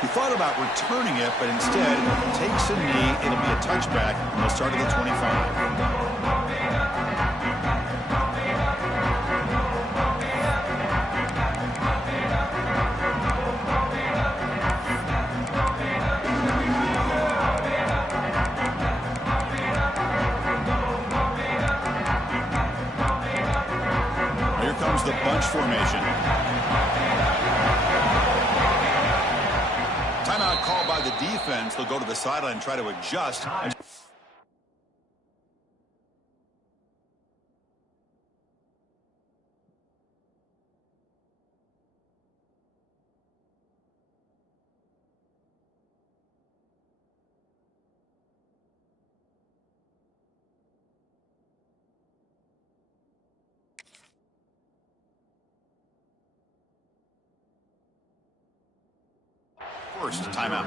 He thought about returning it, but instead takes a knee. It'll be a touchback, and they'll start at the 25. The bunch formation. Timeout called by the defense. They'll go to the sideline and try to adjust. First timeout.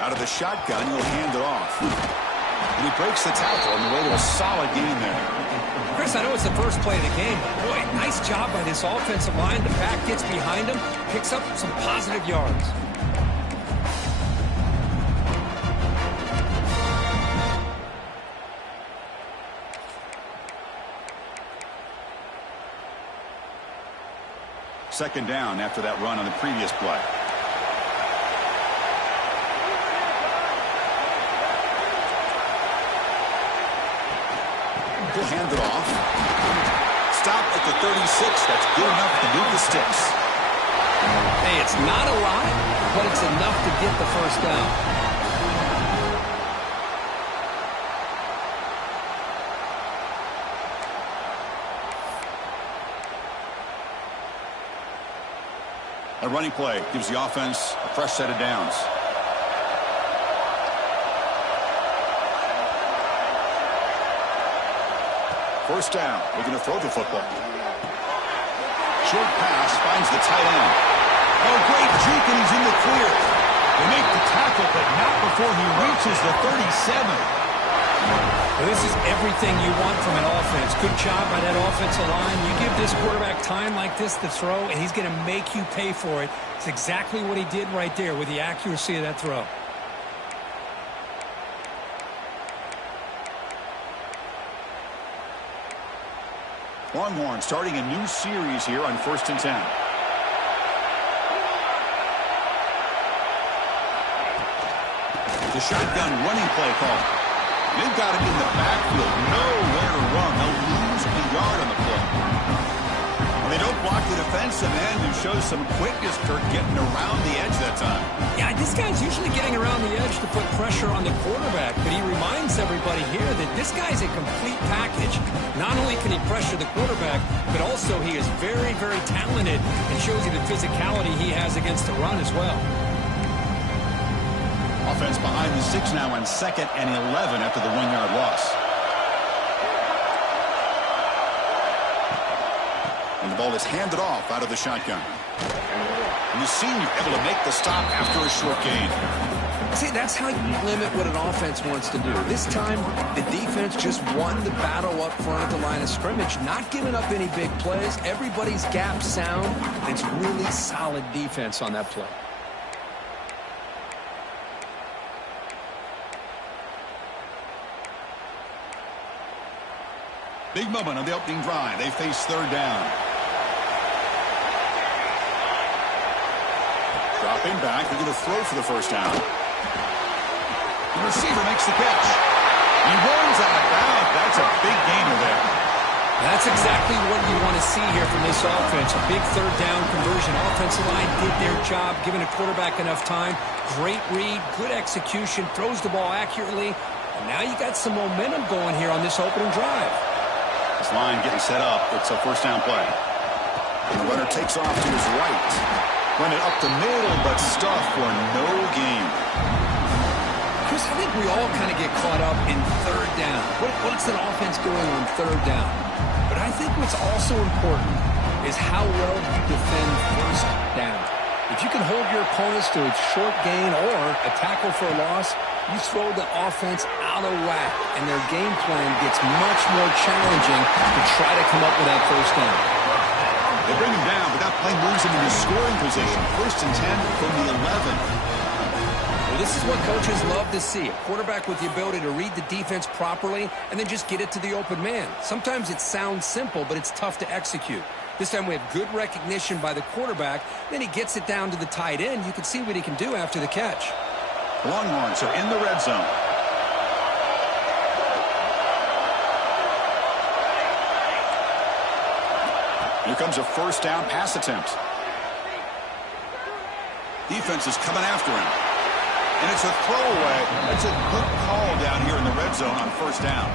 Out of the shotgun, he'll hand it off. And he breaks the tackle on the way to a solid gain there. Chris, I know it's the first play of the game, but boy, nice job by this offensive line. The back gets behind him, picks up some positive yards. Second down after that run on the previous play. He'll hand it off. Stop at the 36. That's good enough to move the sticks. Hey, it's not a lot, but it's enough to get the first down. A running play gives the offense a fresh set of downs. First down, looking to throw the football. Short pass finds the tight end. Oh, great juke, and he's in the clear. They make the tackle, but not before he reaches the 37. Well, this is everything you want from an offense. Good job by that offensive line. You give this quarterback time like this to throw, and he's going to make you pay for it. It's exactly what he did right there with the accuracy of that throw. Longhorn starting a new series here on 1st and 10. The shotgun running play call. They've got him in the backfield. Nowhere to run. They'll lose a yard on the play. And they don't block the defensive end, who shows some quickness, Kirk, getting around the edge that time. Yeah, this guy's usually getting around the edge to put pressure on the quarterback, but he reminds everybody here that this guy's a complete package. Not only can he pressure the quarterback, but also he is very, very talented and shows you the physicality he has against the run as well. Offense behind the 6 now on 2nd and 11 after the 1-yard loss. And the ball is handed off out of the shotgun. And the senior able to make the stop after a short gain. See, that's how you limit what an offense wants to do. This time, the defense just won the battle up front at the line of scrimmage, not giving up any big plays. Everybody's gap sound. It's really solid defense on that play. Big moment on the opening drive. They face 3rd down. Dropping back. They're going to throw for the first down. The receiver makes the catch. He runs out of bounds. That's a big gainer there. That's exactly what you want to see here from this offense. A big 3rd down conversion. Offensive line did their job, giving a quarterback enough time. Great read, good execution, throws the ball accurately. And now you got some momentum going here on this opening drive. This line getting set up. It's a first down play. The runner takes off to his right. Run it up the middle, but stuffed for no gain. Chris, I think we all kind of get caught up in third down. What's an offense doing on third down? But I think what's also important is how well you defend first down. If you can hold your opponents to a short gain or a tackle for a loss, you throw the offense out of whack, and their game plan gets much more challenging to try to come up with that first down. They bring him down, but that play moves him into scoring position. First and 10 from the 11. Well, this is what coaches love to see. A quarterback with the ability to read the defense properly and then just get it to the open man. Sometimes it sounds simple, but it's tough to execute. This time we have good recognition by the quarterback. Then he gets it down to the tight end. You can see what he can do after the catch. Longhorns are in the red zone. Here comes a first down pass attempt. Defense is coming after him. And it's a throwaway. That's a good call down here in the red zone on first down.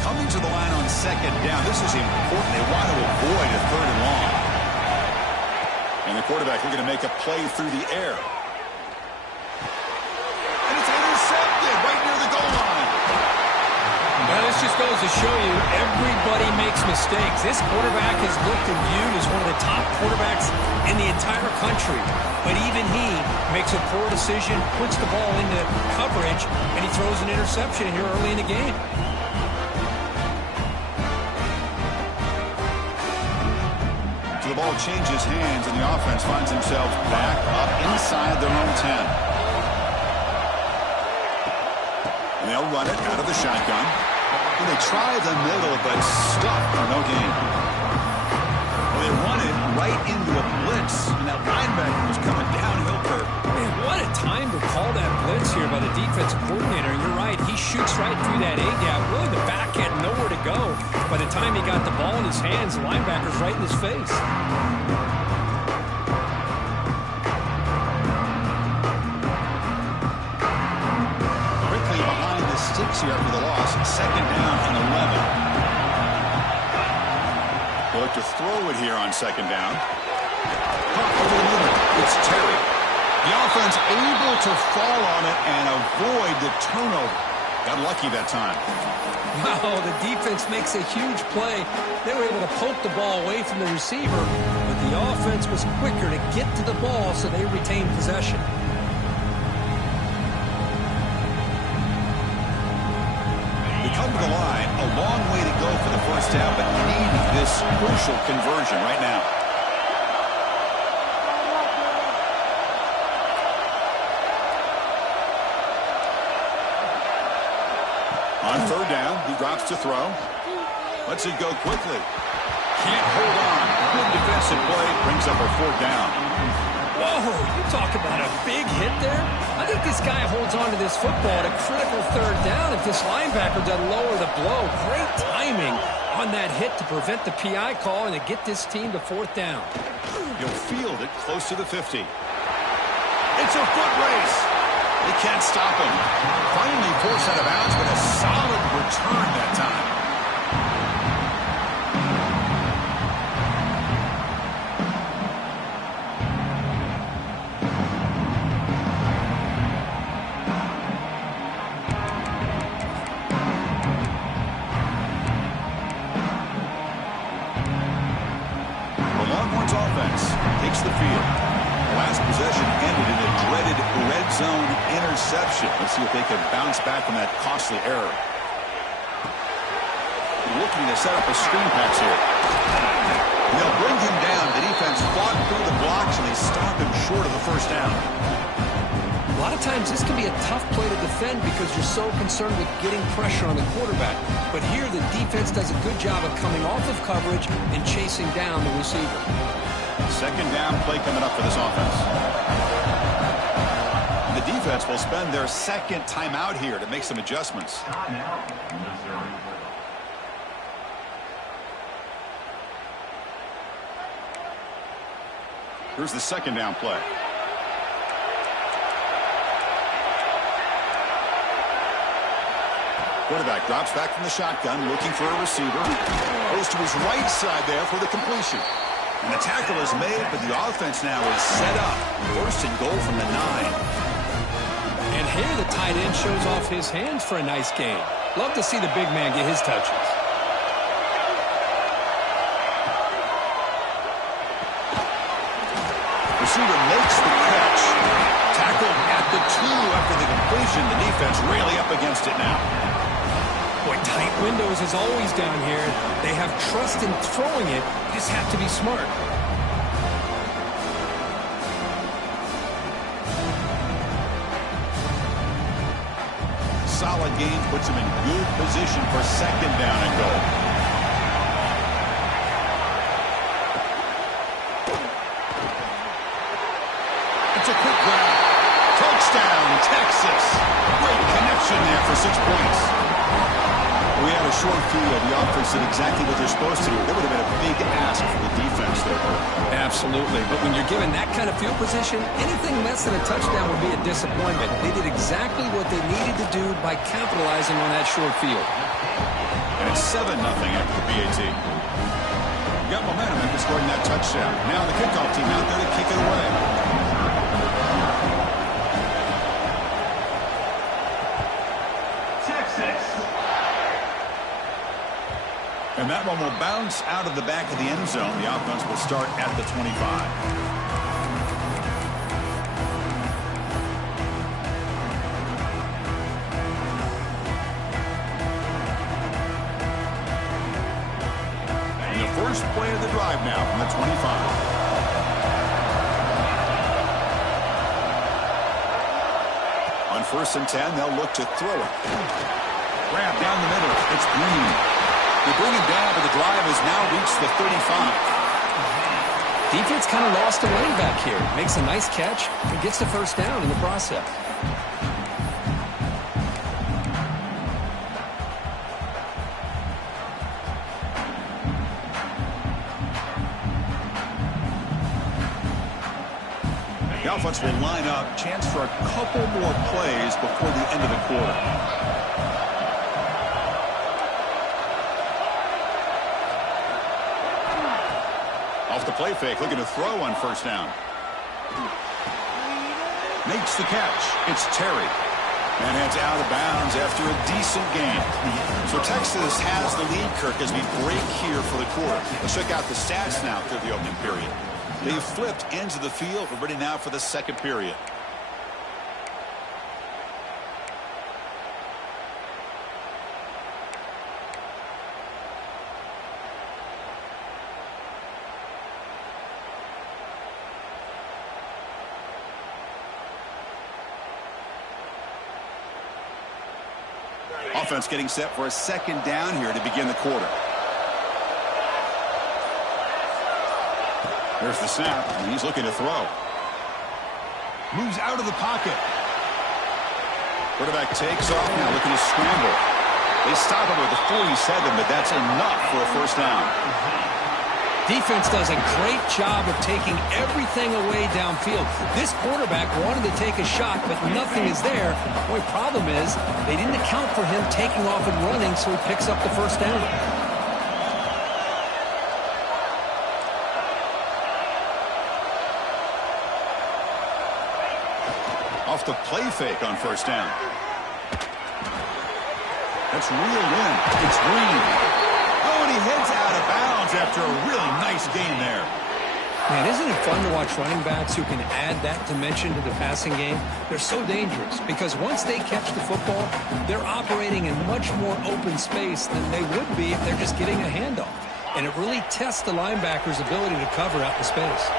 Coming to the line on second down. This is important. They want to avoid a third and long. And the quarterback looking to make a play through the air. And it's intercepted right near the goal line. Well, this just goes to show you everybody makes mistakes. This quarterback is looked and viewed as one of the top quarterbacks in the entire country. But even he makes a poor decision, puts the ball into coverage, and he throws an interception here early in the game. The ball changes hands, and the offense finds themselves back up inside their own 10. And they'll run it out of the shotgun. And they try the middle, but stuck for no gain. Well, they run it right into a blitz, and that linebacker was coming downhill curve. Man, what a time to call that blitz here by the defensive coordinator. You're right, he shoots right through that A-gap. Really, the back had nowhere to go. By the time he got the ball in his hands, the linebacker's right in his face. Quickly behind the sticks here after the loss. Second down and 11. They'll look to throw it here on second down. Pop over the middle. It's Terry. The offense able to fall on it and avoid the turnover. Got lucky that time. Wow, the defense makes a huge play. They were able to poke the ball away from the receiver, but the offense was quicker to get to the ball, so they retained possession. They come to the line, a long way to go for the first down, but need this crucial conversion right now. On third down, he drops to throw. Lets it go quickly. Can't hold on. Good defensive play. Brings up a fourth down. Whoa, you talk about a big hit there. I think this guy holds on to this football at a critical third down if this linebacker doesn't lower the blow. Great timing on that hit to prevent the PI call and to get this team to fourth down. He'll field it close to the 50. It's a foot race. They can't stop him. Finally forced out of bounds, but a solid return that time. The Longhorns offense takes the field. Last possession ended in a dreaded red zone interception. Let's see if they can bounce back from that costly error. Looking to set up a screen pass here. They'll bring him down. The defense fought through the blocks, and they stop him short of the first down. A lot of times this can be a tough play to defend because you're so concerned with getting pressure on the quarterback. But here the defense does a good job of coming off of coverage and chasing down the receiver. Second down play coming up for this offense. The defense will spend their second timeout here to make some adjustments. Here's the second down play. Quarterback drops back from the shotgun, looking for a receiver. Goes to his right side there for the completion. And the tackle is made, but the offense now is set up. First and goal from the 9. And here the tight end shows off his hands for a nice game. Love to see the big man get his touches. Receiver makes the catch. Tackled at the 2 after the completion. The defense really up against it now. Boy, tight windows is always down here. They have trust in throwing it. You just have to be smart. Solid game puts him in good position for second down and goal. It's a quick grab. Touchdown, Texas. Great connection there for 6 points. We had a short field. The offense did exactly what they're supposed to do. That would have been a big ask for the defense there. Absolutely. But when you're given that kind of field position, anything less than a touchdown would be a disappointment. They did exactly what they needed to do by capitalizing on that short field. And it's 7-0 after the PAT. Got momentum after scoring that touchdown. Now the kickoff team out there to kick it away. And that one will bounce out of the back of the end zone. The offense will start at the 25. And the first play of the drive now from the 25. On 1st and 10, they'll look to throw it. Grab down the middle. It's Green. They bring him down, but the drive has now reached the 35. Defense kind of lost a running back here. Makes a nice catch and gets the first down in the process. The offense will line up. Chance for a couple more plays before the end of the quarter. Off the play fake, looking to throw on 1st down. Makes the catch. It's Terry. And heads out of bounds after a decent game. So Texas has the lead, Kirk, as we break here for the quarter. Let's check out the stats now through the opening period. They've flipped ends of the field. We're ready now for the second period. Offense getting set for a second down here to begin the quarter. There's the snap, and he's looking to throw. Moves out of the pocket. Quarterback takes off now, looking to scramble. They stop him with the 47, but that's enough for a first down. Defense does a great job of taking everything away downfield. This quarterback wanted to take a shot, but nothing is there. The only problem is they didn't account for him taking off and running, so he picks up the first down. Off the play fake on 1st down. That's reeled in. It's Green. Oh, and he heads out of bounds after a really nice game there. Man, isn't it fun to watch running backs who can add that dimension to the passing game? They're so dangerous because once they catch the football, they're operating in much more open space than they would be if they're just getting a handoff. And it really tests the linebacker's ability to cover out the space.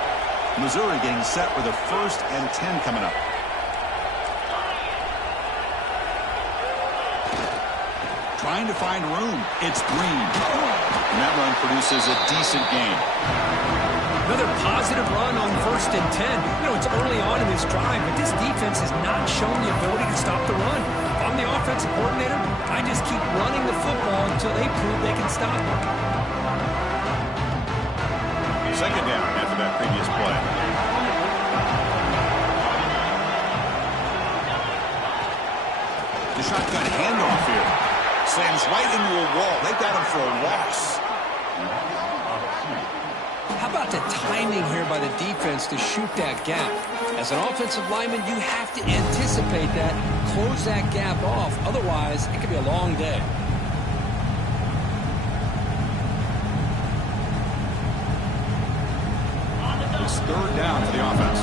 Missouri getting set with a 1st and 10 coming up. Trying to find room. It's Green. And that run produces a decent gain. Another positive run on 1st and 10. You know, it's early on in this drive, but this defense has not shown the ability to stop the run. If I'm the offensive coordinator, I just keep running the football until they prove they can stop it. Second down after that previous play. The shotgun handoff here. Slams right into a wall. They got him for a loss. How about the timing here by the defense to shoot that gap? As an offensive lineman, you have to anticipate that, close that gap off. Otherwise, it could be a long day. It's third down for the offense.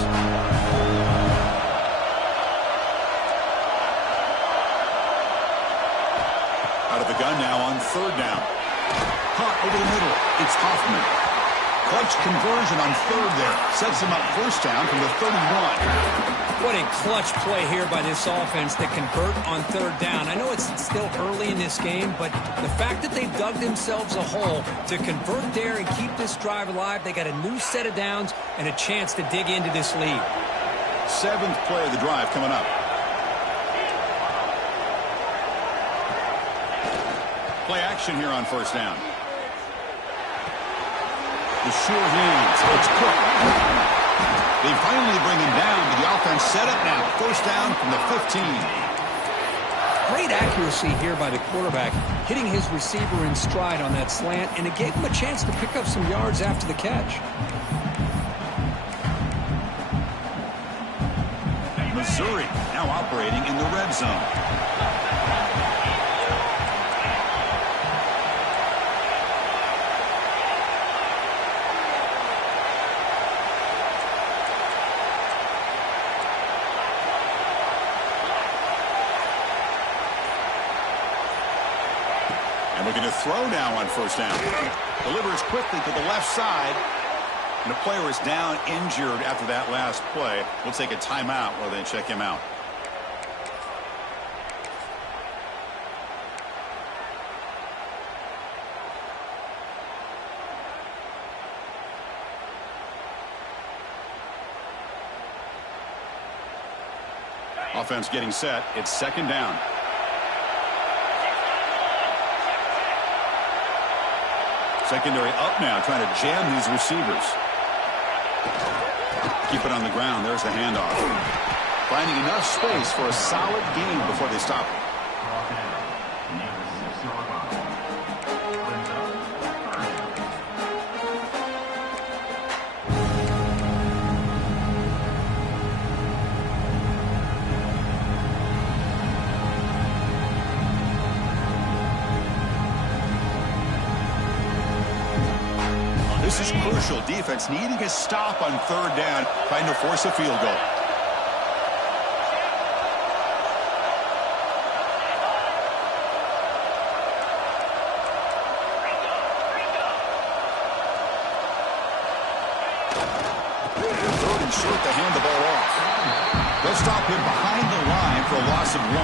Out of the gun now on third down. Caught over the middle. It's Hoffman. Clutch conversion on third there. Sets him up first down from the 31. What a clutch play here by this offense to convert on third down. I know it's still early in this game, but the fact that they've dug themselves a hole to convert there and keep this drive alive, they got a new set of downs and a chance to dig into this lead. Seventh play of the drive coming up. Play action here on first down. The sure hands. It's Cook. They finally bring him down, but the offense set up now. First down from the 15. Great accuracy here by the quarterback, hitting his receiver in stride on that slant, and it gave him a chance to pick up some yards after the catch. Missouri now operating in the red zone. And we're going to throw now on first down. Delivers quickly to the left side. And the player is down injured after that last play. We'll take a timeout while they check him out. Offense getting set. It's second down. Secondary up now, trying to jam these receivers. Keep it on the ground. There's the handoff. Finding enough space for a solid gain before they stop it. This is crucial. Defense needing a stop on third down, trying to force a field goal. Third and short to hand the ball off. They'll stop him behind the line for a loss of 1.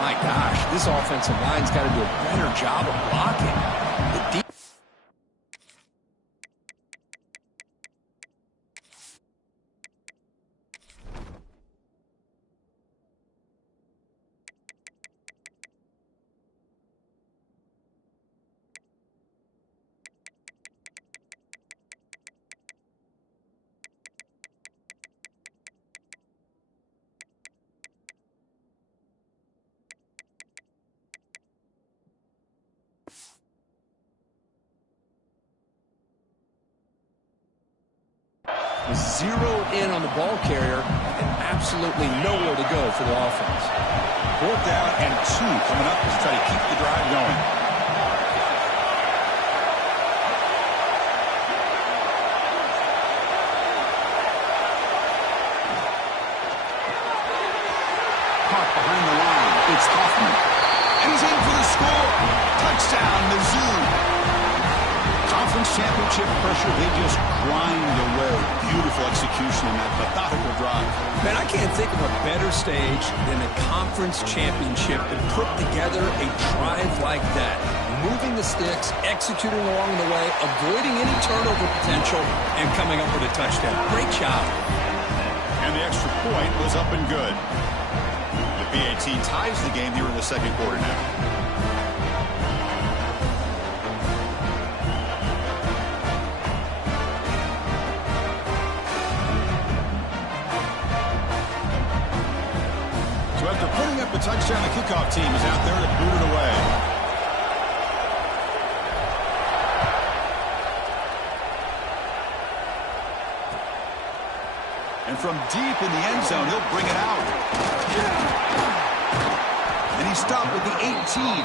My gosh, this offensive line's got to do a better job of blocking. The zero in on the ball carrier and absolutely nowhere to go for the offense. 4th down and 2 coming up to try to keep the drive going. Caught behind the line. It's Hoffman. And he's in for the score. Touchdown, Mizzou. Conference championship pressure, they just grind away. Beautiful execution in that methodical drive. Man, I can't think of a better stage than a conference championship to put together a drive like that. moving the sticks, executing along the way, avoiding any turnover potential, and coming up with a touchdown. Great job. And the extra point was up and good. The PAT ties the game here in the second quarter now. So after putting up a touchdown, the kickoff team is out there to boot it away. And from deep in the end zone, he'll bring it out. And he stopped with the 18.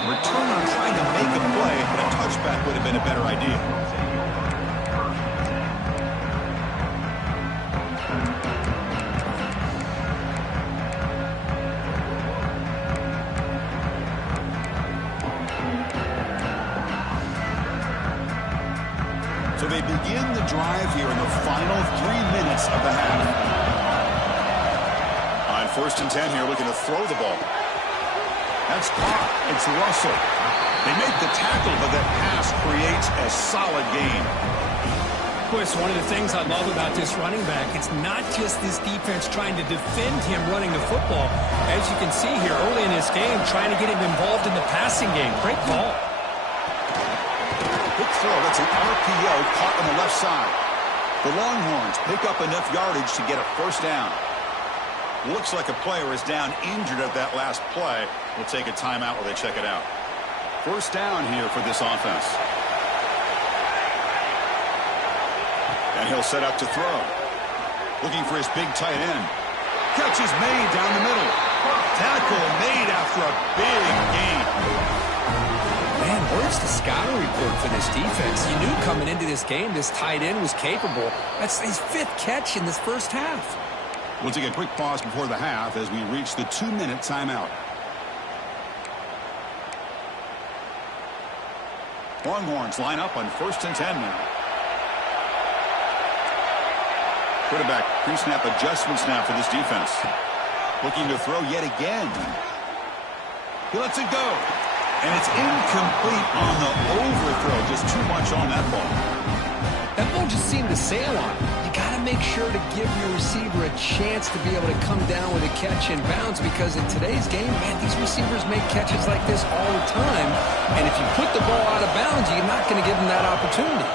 Return on trying to make a play, but a touchback would have been a better idea. So they begin the drive here in the final 3 minutes of the half. On 1st and 10 here, looking to throw the ball. That's caught. It's Russell. They make the tackle, but that pass creates a solid gain. Chris, one of the things I love about this running back, it's not just this defense trying to defend him running the football. As you can see here early in this game, trying to get him involved in the passing game. Great call. Quick throw. That's an RPO caught on the left side. The Longhorns pick up enough yardage to get a first down. Looks like a player is down injured at that last play. We'll take a timeout while they check it out. First down here for this offense. And he'll set up to throw. Looking for his big tight end. Catch is made down the middle. Tackle made after a big gain. Man, where's the scouting report for this defense? You knew coming into this game this tight end was capable. That's his 5th catch in this first half. We'll take a quick pause before the half as we reach the 2-minute timeout. Longhorns line up on 1st and 10 now. Quarterback pre-snap adjustments now for this defense. Looking to throw yet again. He lets it go. And it's incomplete on the overthrow. Just too much on that ball. That ball just seemed to sail on. You got to make sure to give your receiver a chance to be able to come down with a catch and bounce, because in today's game, man, these receivers make catches like this all the time. And if you put the ball out of bounds, you're not going to give them that opportunity.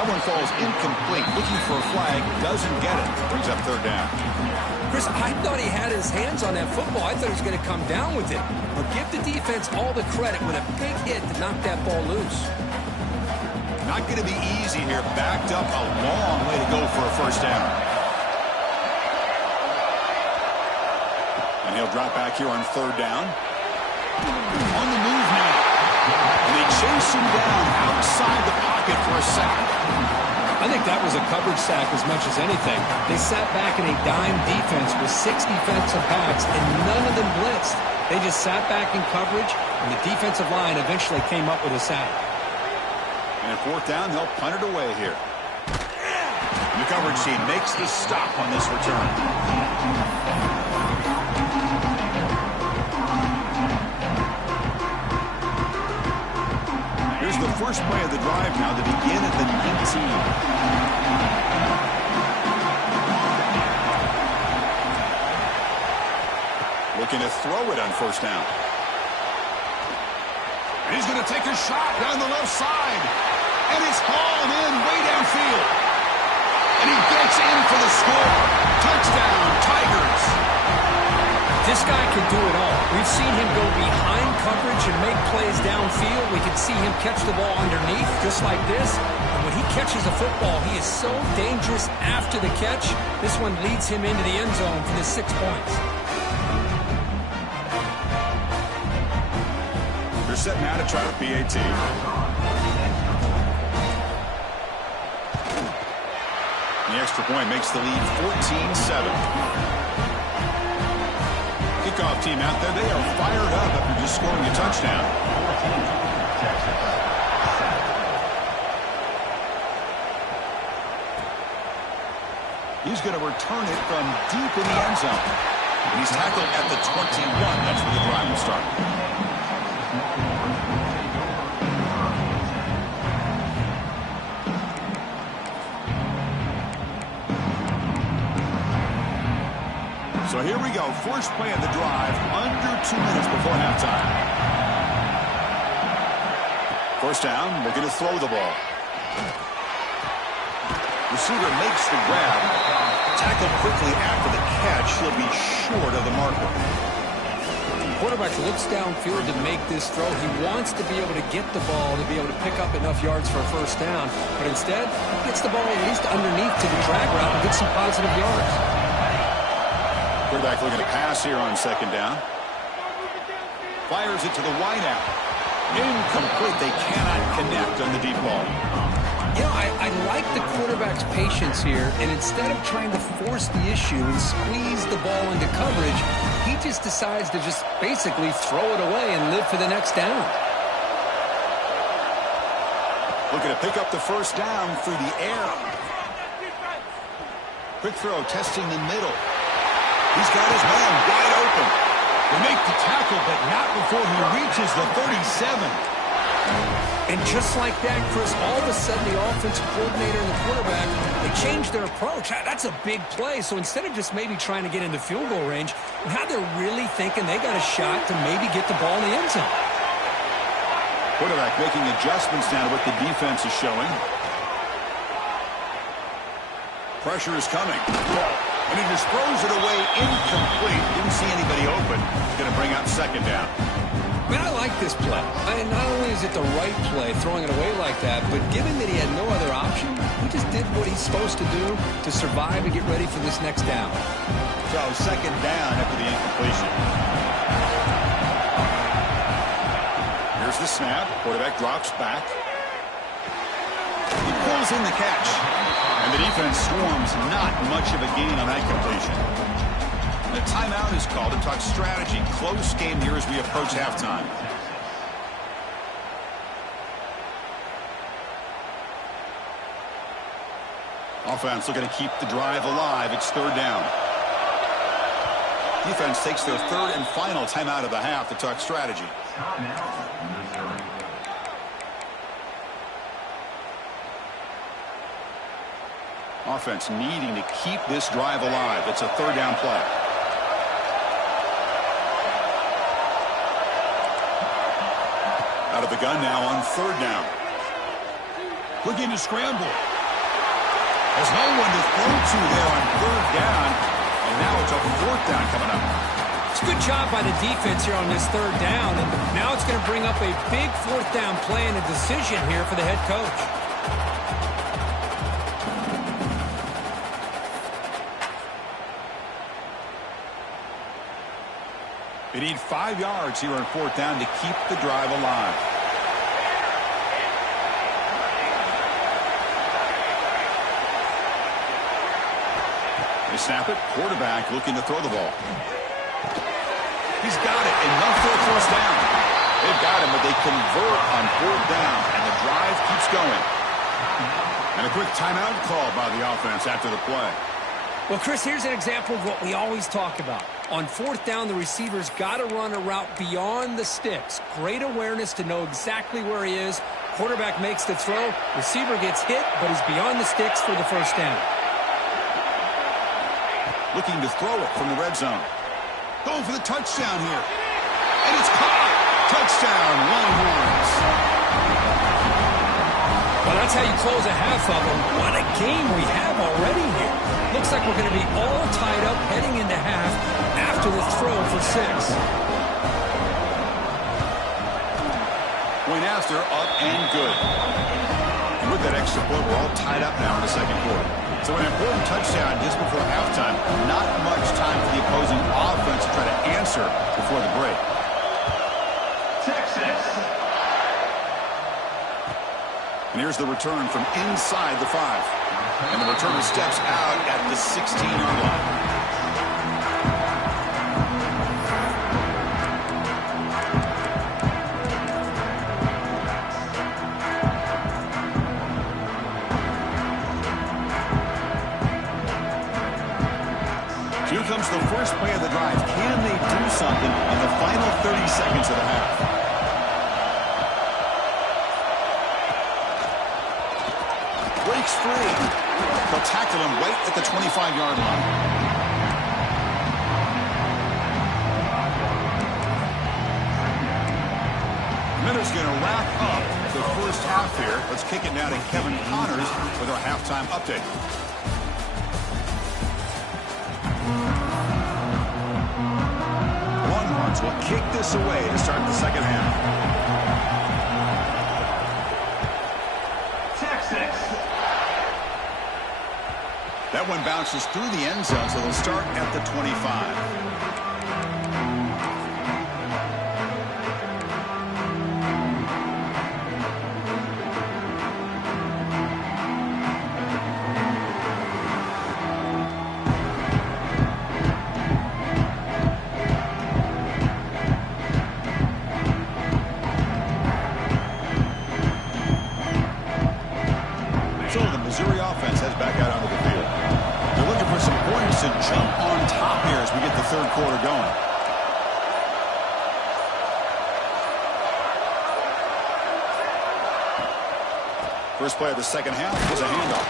That one falls incomplete. Looking for a flag. Doesn't get it. Brings up 3rd down. Chris, I thought he had his hands on that football. I thought he was going to come down with it. But give the defense all the credit with a big hit to knock that ball loose. Not going to be easy here. Backed up a long way to go for a first down. And he'll drop back here on 3rd down. On the move now. And they chase him down outside the pocket for a sack. I think that was a coverage sack as much as anything. They sat back in a dime defense with 6 defensive backs, and none of them blitzed. They just sat back in coverage, and the defensive line eventually came up with a sack. And at 4th down, they'll punt it away here. The coverage team makes the stop on this return. Here's the first play of the drive now to begin at the 19. Looking to throw it on 1st down. And he's going to take a shot down the left side. And it's hauled in way downfield. And he gets in for the score. Touchdown, Tigers. This guy can do it all. We've seen him go behind coverage and make plays downfield. We can see him catch the ball underneath, just like this. And when he catches a football, he is so dangerous after the catch. This one leads him into the end zone for the 6 points. They're setting out to try the PAT. The extra point makes the lead 14-7. Kickoff team out there, they are fired up after just scoring a touchdown. He's going to return it from deep in the end zone. And he's tackled at the 21. That's where the drive will start. So here we go. First play of the drive, under 2 minutes before halftime. First down, looking to throw the ball. Receiver makes the grab. Tackled quickly after the catch. He'll be short of the marker. The quarterback looks downfield to make this throw. He wants to be able to get the ball to be able to pick up enough yards for a first down. But instead, he gets the ball at least underneath to the drag route and gets some positive yards. Quarterback looking to pass here on second down. Fires it to the wideout. Incomplete. They cannot connect on the deep ball. You know, I like the quarterback's patience here, and instead of trying to force the issue and squeeze the ball into coverage, he just decides to just basically throw it away and live for the next down. Looking to pick up the first down through the air. Quick throw, testing the middle. He's got his man wide open. They make the tackle, but not before he reaches the 37. And just like that, Chris, all of a sudden the offensive coordinator and the quarterback, they changed their approach. That's a big play. So instead of just maybe trying to get into field goal range, now they're really thinking they got a shot to maybe get the ball in the end zone. Quarterback making adjustments now to what the defense is showing. Pressure is coming. And he just throws it away incomplete. Didn't see anybody open. Going to bring out second down. Man, I like this play. Not only is it the right play, throwing it away like that, but given that he had no other option, he just did what he's supposed to do to survive and get ready for this next down. So second down after the incompletion. Here's the snap. Quarterback drops back. He pulls in the catch. And the defense swarms. Not much of a gain on that completion. The timeout is called to talk strategy. Close game here as we approach halftime. Offense looking to keep the drive alive. It's third down. Defense takes their third and final timeout of the half to talk strategy. Offense needing to keep this drive alive. It's a third down play. Out of the gun now on third down. Looking to scramble. There's no one to throw to there on third down. And now it's a fourth down coming up. It's a good job by the defense here on this third down. And now it's going to bring up a big fourth down play and a decision here for the head coach. They need 5 yards here on fourth down to keep the drive alive. They snap it. Quarterback looking to throw the ball. He's got it. Enough for a first down. They've got him, but they convert on fourth down, and the drive keeps going. And a quick timeout call by the offense after the play. Well, Chris, here's an example of what we always talk about. On fourth down, the receiver's got to run a route beyond the sticks. Great awareness to know exactly where he is. Quarterback makes the throw. Receiver gets hit, but he's beyond the sticks for the first down. Looking to throw it from the red zone. Going for the touchdown here. And it's caught. Touchdown, Longhorns. Well, that's how you close a half of them. What a game we have already here. Looks like we're going to be all tied up heading into half after the throw for 6. Point after, up and good. And with that extra point, we're all tied up now in the second quarter. So an important touchdown just before halftime. Not much time for the opposing offense to try to answer before the break. Texas. And here's the return from inside the 5. And the returner steps out at the 16-yard line. Here comes the first play of the drive. something in the final 30 seconds of the half. Breaks free. They'll tackle him right at the 25-yard line. Minter's going to wrap up the first half here. Let's kick it now to Kevin Connors with our halftime update. Longhorns will kick this away to start the second half. Texas. That one bounces through the end zone, so they'll start at the 25. First play of the second half was a handoff.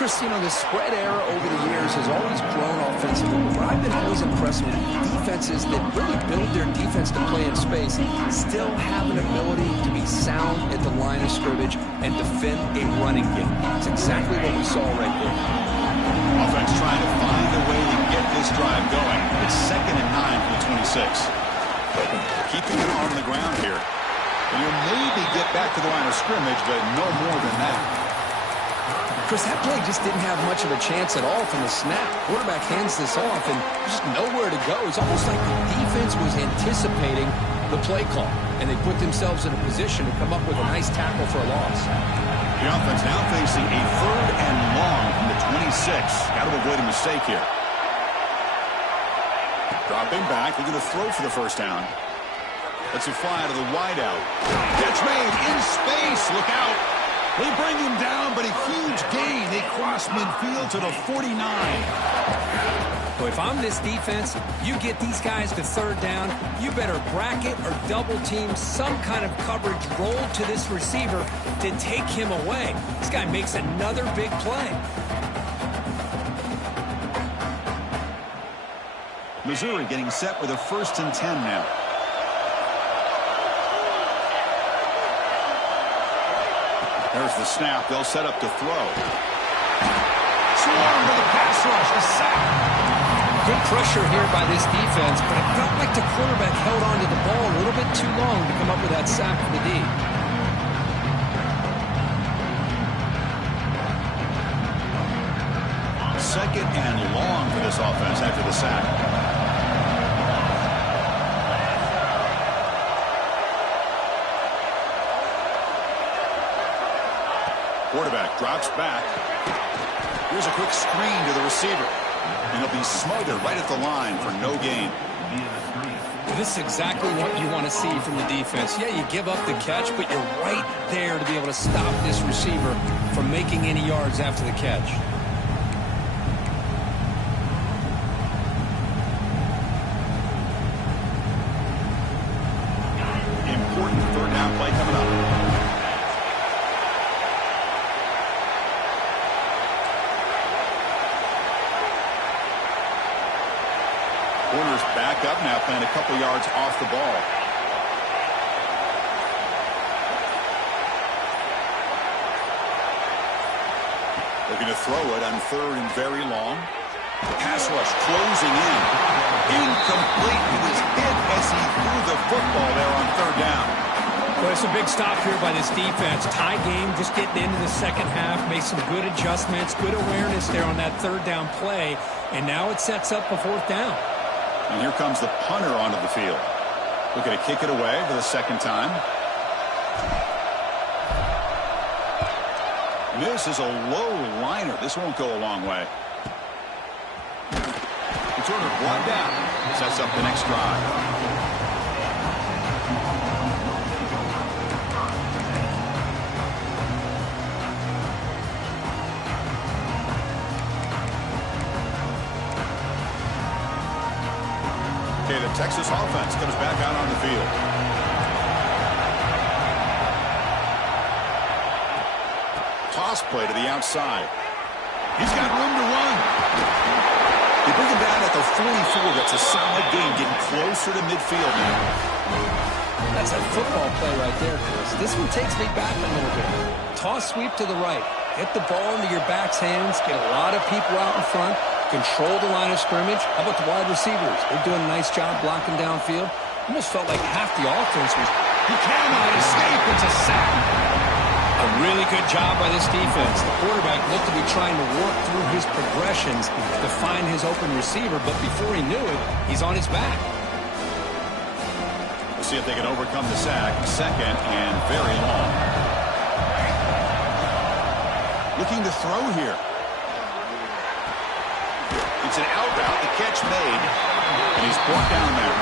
Chris, you know, the spread era over the years has always grown offensively. But I've been always impressed with defenses that really build their defense to play in space, still have an ability to be sound at the line of scrimmage and defend a running game. It's exactly what we saw right there. Offense trying to find a way to get this drive going. It's 2nd and 9 for the 26. Keeping it on the ground here. And you'll maybe get back to the line of scrimmage, but no more than that. Chris, that play just didn't have much of a chance at all from the snap. Quarterback hands this off, and just nowhere to go. It's almost like the defense was anticipating the play call, and they put themselves in a position to come up with a nice tackle for a loss. The offense now facing a 3rd and long from the 26. Got to avoid a mistake here. Dropping back, looking to throw for the first down. Let's it fly to the wideout. Catch made in space. Look out. They bring him down, but a huge gain. They cross midfield to the 49. So if I'm this defense, you get these guys to 3rd down, you better bracket or double team some kind of coverage roll to this receiver to take him away. This guy makes another big play. Missouri getting set with a 1st and 10 now. There's the snap. They'll set up to throw. Swarm with a pass rush. A sack. Good pressure here by this defense, but it felt like the quarterback held on to the ball a little bit too long to come up with that sack for the D. 2nd and long for this offense after the sack. Quarterback drops back. Here's a quick screen to the receiver. And he'll be smothered right at the line for no gain. This is exactly what you want to see from the defense. Yeah, you give up the catch, but you're right there to be able to stop this receiver from making any yards after the catch. Important 3rd down play coming up. Corners back up now, playing a couple yards off the ball. Looking to throw it on 3rd and very long. Pass rush closing in. Incomplete. He was hit as he threw the football there on 3rd down. Well, it's a big stop here by this defense. Tie game, just getting into the second half. Made some good adjustments, good awareness there on that 3rd down play. And now it sets up a 4th down. And here comes the punter onto the field. Looking to kick it away for the 2nd time. This is a low liner. This won't go a long way. Returner brought down. Sets up the next drive. Okay, the Texas offense comes back out on the field. Toss play to the outside. He's got room to run. They bring him down at the 44. That's a solid game, getting closer to midfield now. That's a football play right there, Chris. This one takes me back a little bit. Toss sweep to the right. Get the ball into your back's hands. Get a lot of people out in front. Control the line of scrimmage. How about the wide receivers? They're doing a nice job blocking downfield. Almost felt like half the offense was... He cannot escape. It's a sack. A really good job by this defense. The quarterback looked to be trying to work through his progressions to find his open receiver, but before he knew it, he's on his back. We'll see if they can overcome the sack. Second and very long. Looking to throw here. It's an out route. The catch made, and he's brought down there.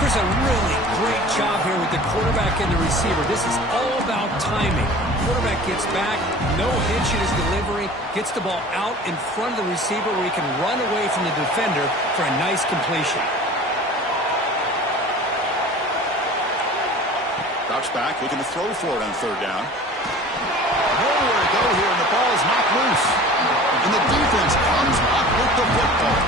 There's a really great job here with the quarterback and the receiver. This is all about timing. Quarterback gets back, no hitch in his delivery, gets the ball out in front of the receiver where he can run away from the defender for a nice completion. Drops back, looking to throw for it on third down. Nowhere to go here, and the ball is knocked loose. And the defense comes up with the football.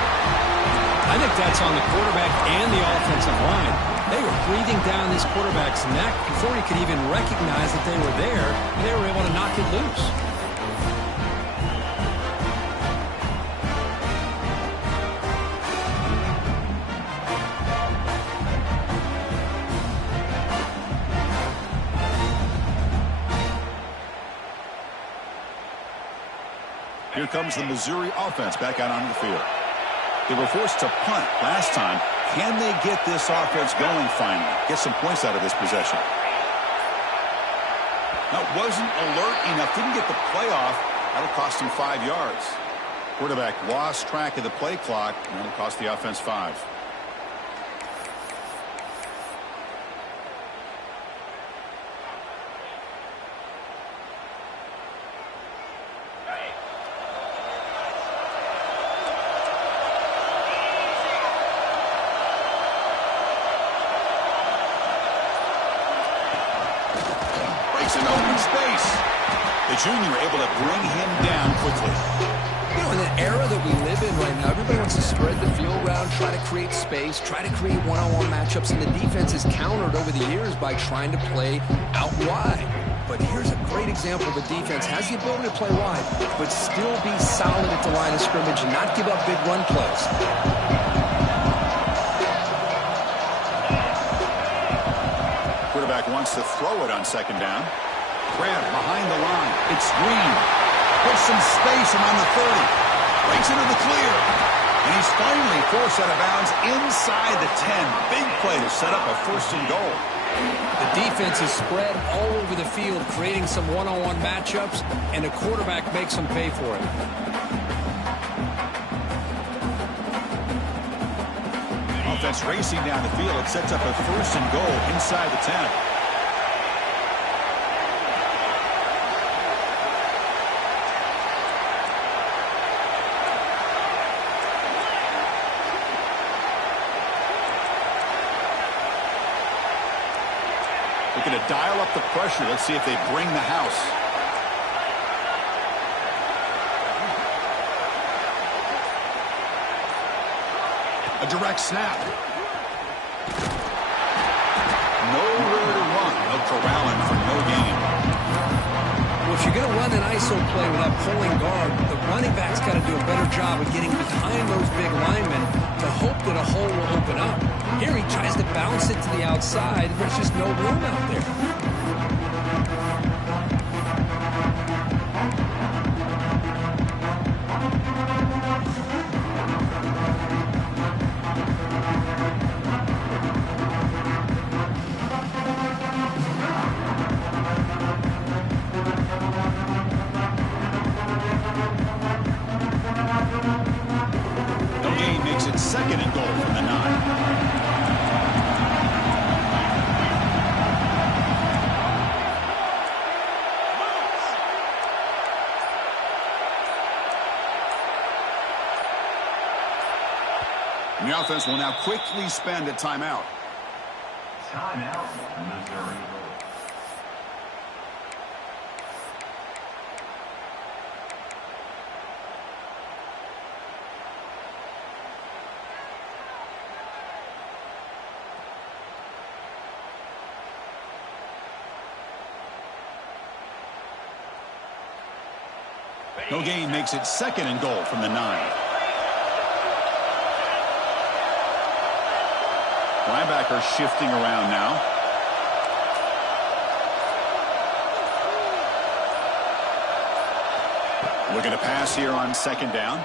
I think that's on the quarterback and the offensive line. They were breathing down this quarterback's neck before he could even recognize that they were there, and they were able to knock it loose. Here comes the Missouri offense back out onto the field. They were forced to punt last time. Can they get this offense going finally? Get some points out of this possession. Now, wasn't alert enough. Didn't get the play off. That'll cost him 5 yards. Quarterback lost track of the play clock, and that'll cost the offense 5. In open space. The junior able to bring him down quickly. You know, in the era that we live in right now, everybody wants to spread the field around, try to create space, try to create one-on-one matchups, and the defense is countered over the years by trying to play out wide. But here's a great example. The defense has the ability to play wide, but still be solid at the line of scrimmage and not give up big run plays. Quarterback wants to throw it on second down. Grab behind the line. It's Green. Puts some space around the 30. Breaks into the clear. And he's finally forced out of bounds inside the 10. Big play to set up a first and goal. The defense is spread all over the field, creating some one-on-one matchups, and the quarterback makes them pay for it. Offense racing down the field. It sets up a first and goal inside the 10. Looking to dial up the pressure. Let's see if they bring the house. A direct snap. Nowhere to run. They'll corral him for no gain. Well, if you're going to run an ISO play without pulling guard, the running back's got to do a better job of getting behind those big linemen to hope that a hole will open up. Here he tries to bounce it to the outside. There's just no room out there. Second and goal from the 9. The offense will now quickly spend a timeout. Timeout, Missouri. No gain makes it 2nd and goal from the 9. Linebacker shifting around now. Looking to pass here on 2nd down.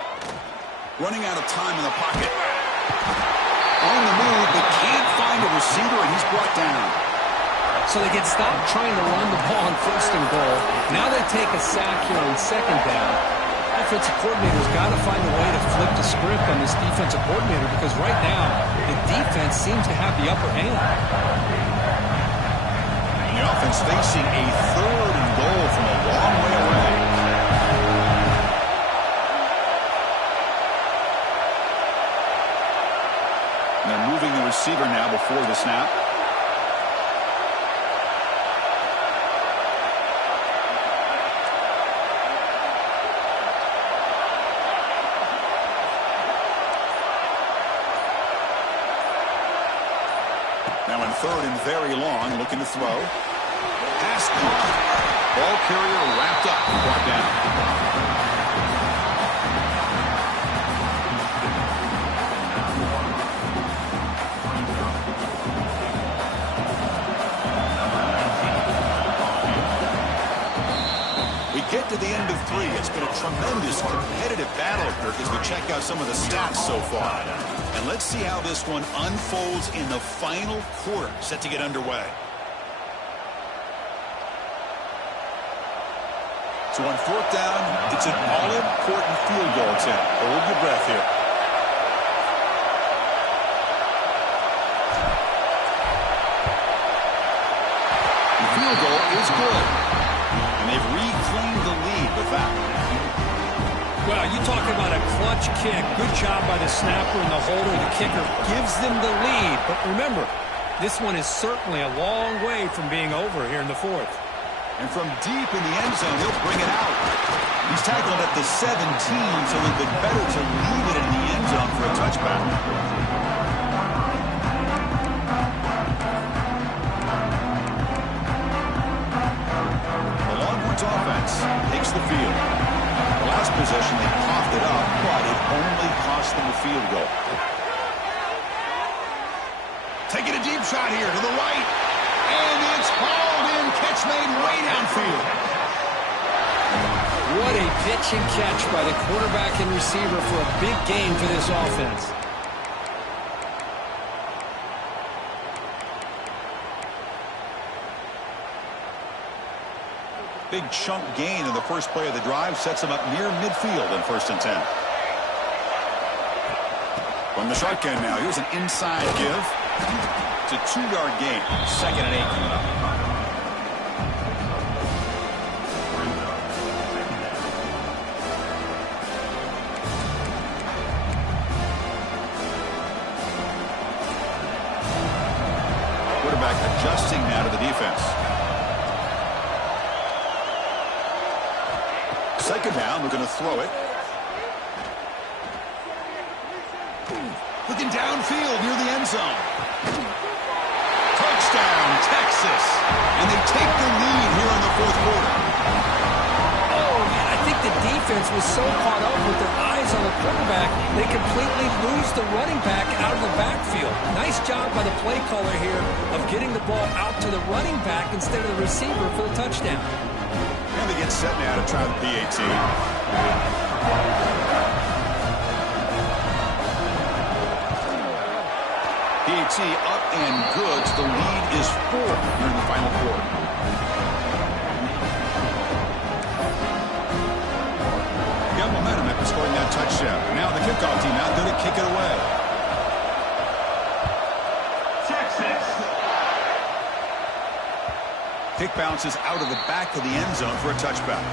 Running out of time in the pocket. On the move, but can't find a receiver, and he's brought down. So they get stopped trying to run the ball on 1st and goal. Now they take a sack here on 2nd down. Offensive coordinator's got to find a way to flip the script on this defensive coordinator because right now the defense seems to have the upper hand. The offense facing a 3rd and goal from a long way away. And they're moving the receiver now before the snap. Now in 3rd and very long, looking to throw. Pass caught. Ball carrier wrapped up and brought down. We get to the end of 3. It's been a tremendous competitive battle, Kirk, as we check out some of the stats so far. And let's see how this one unfolds in the final quarter, set to get underway. So on 4th down, it's an all-important field goal attempt. Hold your breath here. The field goal is good. And they've reclaimed the lead with that. Well, you talk about a clutch kick. Good job by the snapper and the holder. The kicker gives them the lead. But remember, this one is certainly a long way from being over here in the 4th. And from deep in the end zone, he'll bring it out. He's tackled at the 17, so it'd been better to leave it in the end zone for a touchback. The Longhorns offense takes the field. The last possession, they coughed it up, but it only cost them a field goal. Taking a deep shot here to the right. And it's hauled in. Catch made way downfield. What a pitch and catch by the quarterback and receiver for a big gain for this offense. Big chunk gain in the first play of the drive sets him up near midfield in 1st and 10. From the shotgun now, here's an inside give. It's a 2-yard gain. 2nd and 8 coming up. Quarterback adjusting now to the defense. 2nd down, we're going to throw it. Looking downfield near the end zone. Touchdown, Texas. And they take the lead here in the 4th quarter. Oh, man, I think the defense was so caught up with their eyes on the quarterback, they completely lose the running back out of the backfield. Nice job by the play caller here of getting the ball out to the running back instead of the receiver for the touchdown. And they get set now to try the PAT. PAT up and good. So the lead is 4 here in the final quarter. Got momentum after scoring that touchdown. Now the kickoff team out there to kick it away. Texas. Kick bounces out of the back of the end zone for a touchback.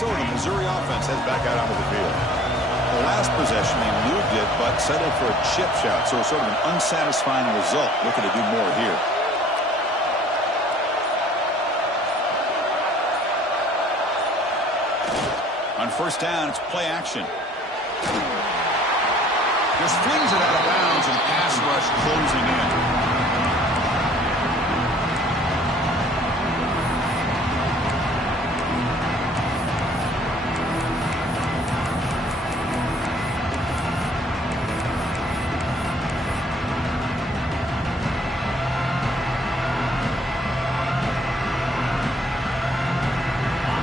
So the Missouri offense heads back out onto the field. The last possession, they moved it, but settled for a chip shot. So sort of an unsatisfying result. Looking to do more here. On first down, it's play action. Just flings it out of bounds and pass rush closing in.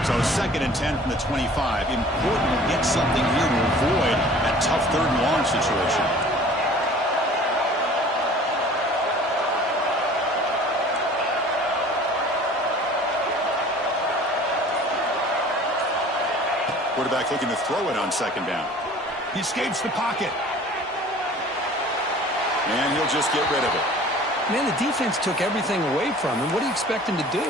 So 2nd and 10 from the 25. Important to get something here to avoid that tough 3rd and long situation. Quarterback looking to throw it on 2nd down. He escapes the pocket. And he'll just get rid of it. Man, the defense took everything away from him. What do you expect him to do?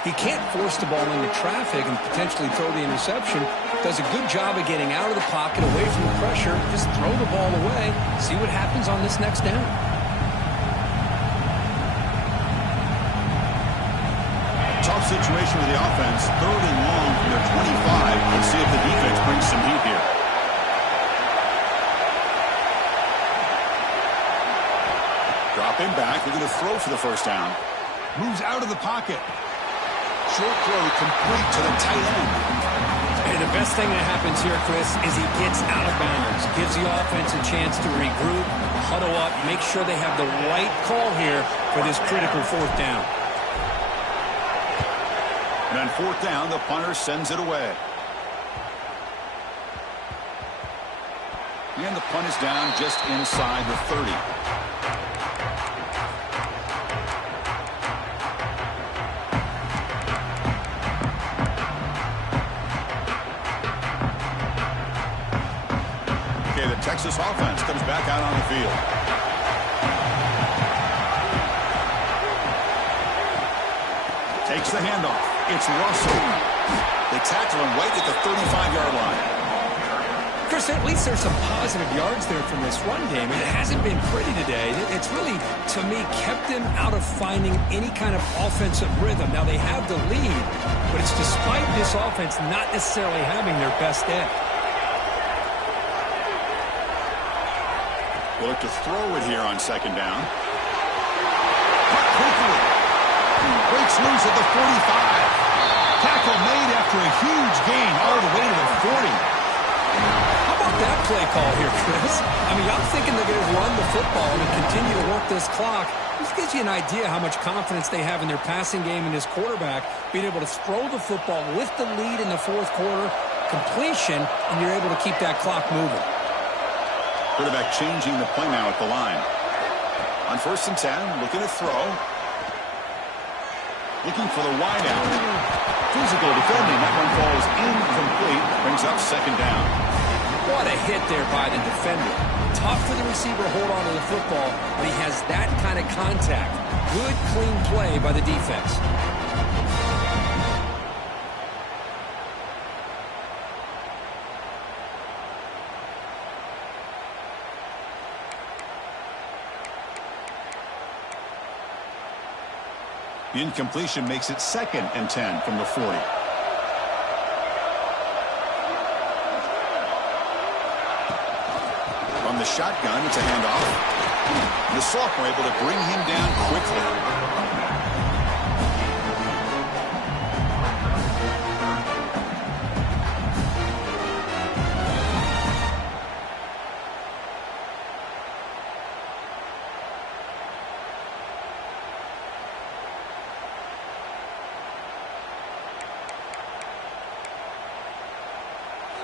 He can't force the ball into traffic and potentially throw the interception. Does a good job of getting out of the pocket, away from the pressure. Just throw the ball away. See what happens on this next down. Tough situation with the offense. 3rd and long from their 25. Let's see if the defense brings some heat here. Dropping back. They're going to throw for the first down. Moves out of the pocket. Short throw complete to the tight end. And the best thing that happens here, Chris, is he gets out of bounds. Gives the offense a chance to regroup, huddle up, make sure they have the right call here for this critical 4th down. And on 4th down, the punter sends it away. And the punt is down just inside the 30. The Texas offense comes back out on the field. Takes the handoff. It's Russell. They tackle him right at the 35-yard line. Chris, at least there's some positive yards there from this run game. It hasn't been pretty today. It's really, to me, kept them out of finding any kind of offensive rhythm. Now, they have the lead, but it's despite this offense not necessarily having their best day. We'll look to throw it here on 2nd down. Quickly. Breaks loose at the 45. Tackle made after a huge gain all the way to the 40. How about that play call here, Chris? I mean, I'm thinking they're going to run the football and continue to work this clock. This gives you an idea how much confidence they have in their passing game and his quarterback, being able to throw the football with the lead in the 4th quarter, completion, and you're able to keep that clock moving. Quarterback changing the play now at the line. On 1st and 10, looking to throw. Looking for the wideout. Physical defending. That one falls incomplete. Brings up 2nd down. What a hit there by the defender. Tough for the receiver to hold on to the football, but he has that kind of contact. Good, clean play by the defense. The incompletion makes it 2nd and 10 from the 40. From the shotgun, it's a handoff. The sophomore able to bring him down quickly.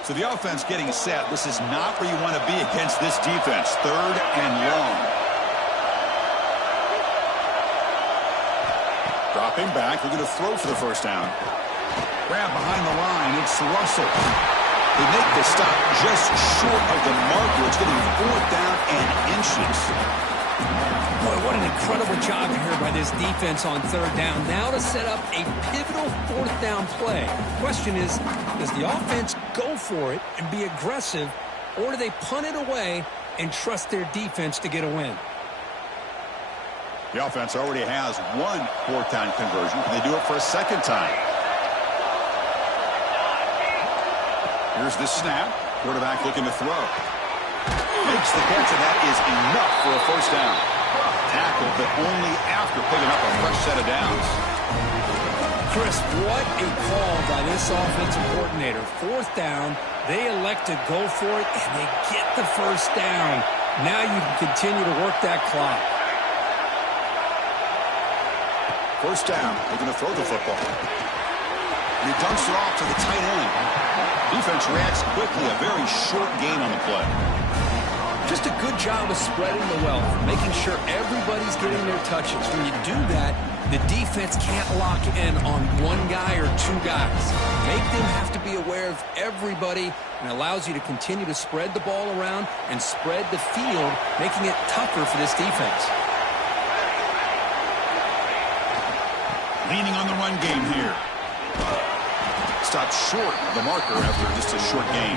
So the offense getting set. This is not where you want to be against this defense. 3rd and long. Dropping back. They're going to throw for the first down. Grab behind the line. It's Russell. They make the stop just short of the marker. It's going to be 4th down and inches. Boy, what an incredible job here by this defense on third down. Now to set up a pivotal fourth down play. Question is, does the offense go for it and be aggressive, or do they punt it away and trust their defense to get a win? The offense already has one fourth down conversion. Can they do it for a second time? Here's the snap. Quarterback looking to throw. Makes the catch, and that is enough for a first down. Tackle, but only after picking up a fresh set of downs. Chris, what a call by this offensive coordinator. Fourth down, they elect to go for it, and they get the first down. Now you can continue to work that clock. First down, looking to throw the football. And he dumps it off to the tight end. Defense reacts quickly, a very short gain on the play. Just a good job of spreading the wealth, making sure everybody's getting their touches. When you do that, the defense can't lock in on one guy or two guys. Make them have to be aware of everybody, and allows you to continue to spread the ball around and spread the field, making it tougher for this defense. Leaning on the run game here. Stopped short of the marker after just a short gain.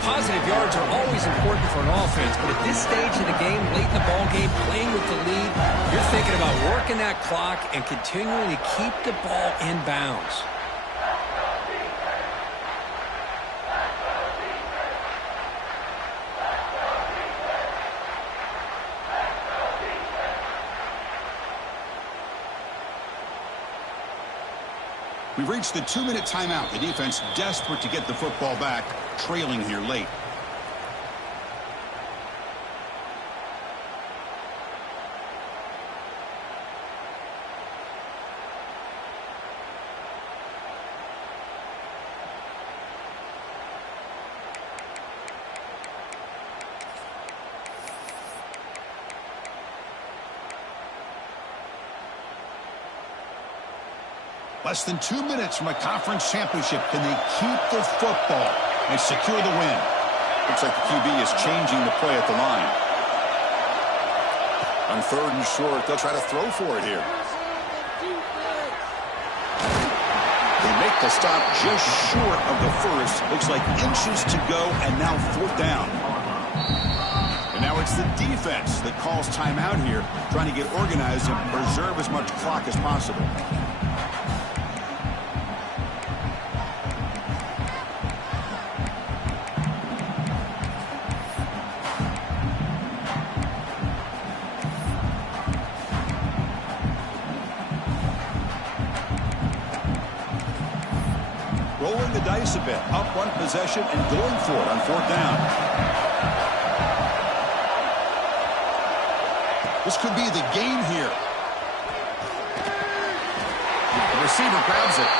Positive yards are always important for an offense, but at this stage of the game, late in the ball game, playing with the lead, you're thinking about working that clock and continuing to keep the ball in bounds. We've reached the 2-minute timeout. The defense desperate to get the football back, trailing here late. Less than 2 minutes from a conference championship. Can they keep the football and secure the win? Looks like the QB is changing the play at the line. On third and short, they'll try to throw for it here. They make the stop just short of the first. Looks like inches to go, and now fourth down. And now it's the defense that calls timeout here, trying to get organized and preserve as much clock as possible. Rolling the dice a bit, up one possession and going for it on fourth down. This could be the game here. The receiver grabs it.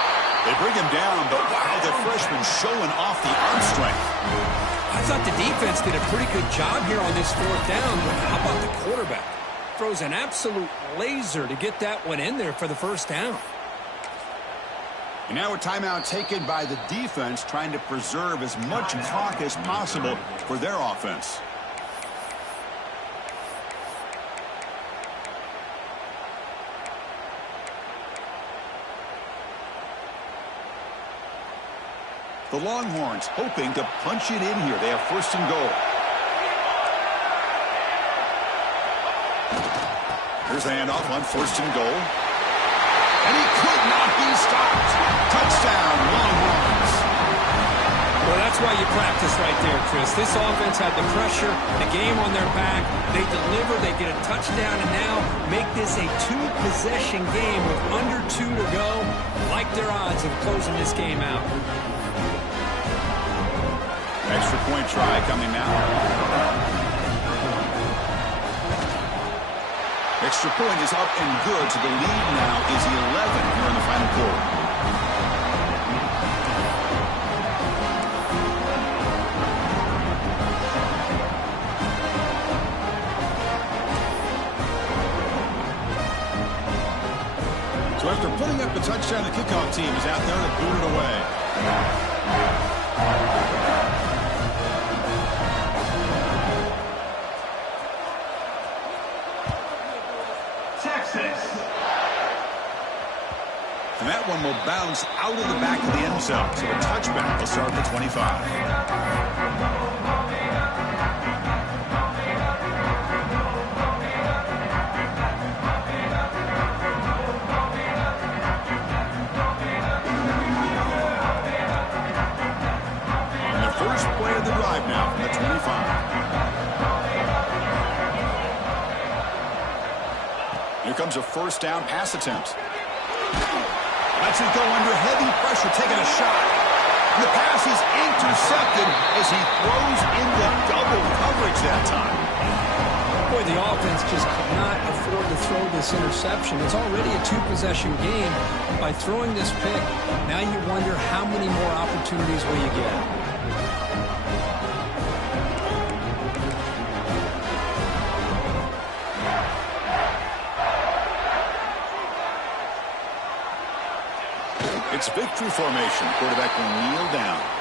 They bring him down, but wow, the freshman showing off the arm strength. I thought the defense did a pretty good job here on this fourth down, but how about the quarterback? Throws an absolute laser to get that one in there for the first down. And now a timeout taken by the defense, trying to preserve as much clock as possible for their offense. The Longhorns hoping to punch it in here. They have first and goal. Here's the handoff on first and goal. And he could not be stopped. Touchdown, Longhorns. Well, that's why you practice right there, Chris. This offense had the pressure, the game on their back. They deliver, they get a touchdown, and now make this a two-possession game with under 2 to go. Like their odds of closing this game out. Extra point try coming now. Extra point is up and good, so the lead now is 11 here in the final quarter. So after putting up the touchdown, the kickoff team is out there to boot it away. And that one will bounce out of the back of the end zone. So a touchback will start the 25. First play of the drive now from the 25. Here comes a first down pass attempt. Lets it go under heavy pressure, taking a shot. The pass is intercepted as he throws into double coverage that time. Boy, the offense just could not afford to throw this interception. It's already a two-possession game. By throwing this pick, now you wonder how many more opportunities will you get. It's victory formation. Quarterback will kneel down.